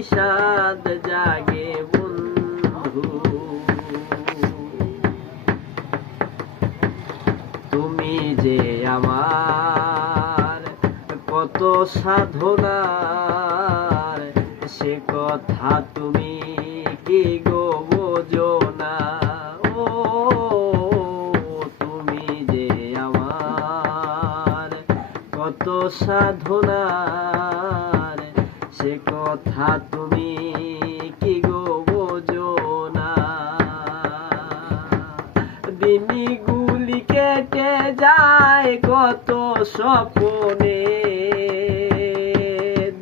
বিষাদ জাগে বন্ধু। তুমি যে আমার কত সাধনার সে কথা তুমি কি গো বোঝো না। ও তুমি যে আমার কত সাধনার সে কথা তুমি কি গো বোঝো না। দিনগুলি কেটে যায় কত স্বপ্নে,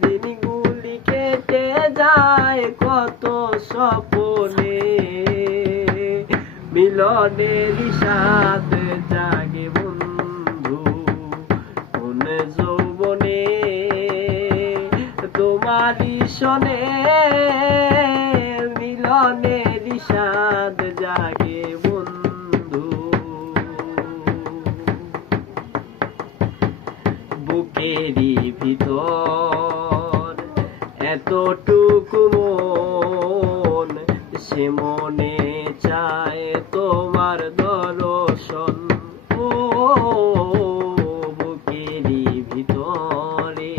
দিনগুলি কেটে যায় কত স্বপ্নে, মিলনের স্বাদ জাগে বন্ধু কোন যৌবনে। তোমারই সনে মিলনের স্বাদ জাগে বন্ধু। বুকেরই ভিতর এতটুকু মন, সে মনে চায় তোমার দর্শন। ও বুকেরই ভিতরে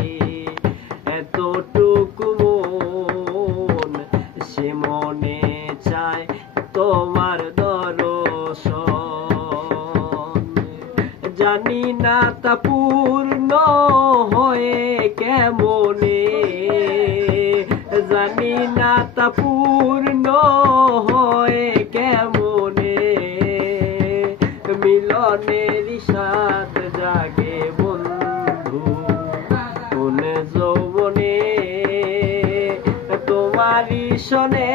এতটুকু মন, সে মনে চায় তোমার দর্শন। জানি না তা পূর্ণ হয়ে কেমনে, জানি না তা পূর্ণ হয়ে কেমনে, মিলনের স্বাদ জাগে বন্ধু কোন যৌবনে। তোমারই সনে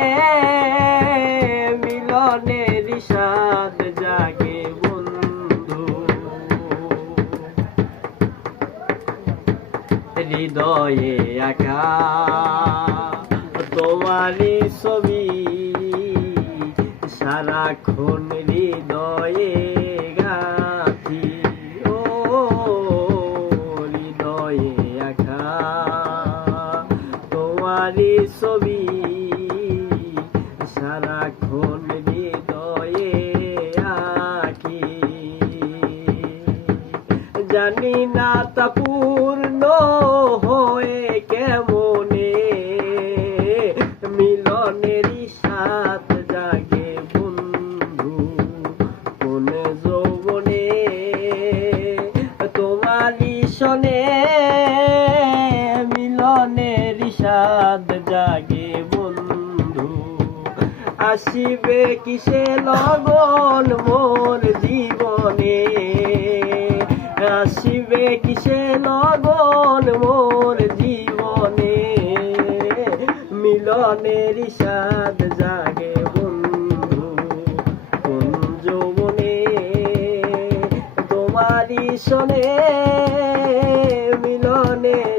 মিলনের স্বাদ জাগে বন্ধু। হৃদয়ে আঁকা তোমারই ছবি সারাক্ষণ হৃদয়ে গাঁথি। ও হৃদয়ে আঁকা তোমারই ছবি সারাক্ষণ হৃদয়ে আঁকি। জানি না তা পূর্ণ হয়ে কেমনে, মিলনের স্বাদ জাগে বন্ধু কোন যৌবনে। তোমারই সনে মিলনের স্বাদ জাগে বন্ধু। আসিবে কিসে লগন মোর জীবনে, আসিবে কিসে লগন মোর জীবনে, মিলনের স্বাদ জাগে বন্ধু কোন যৌবনে। তোমারই সনে মিলনের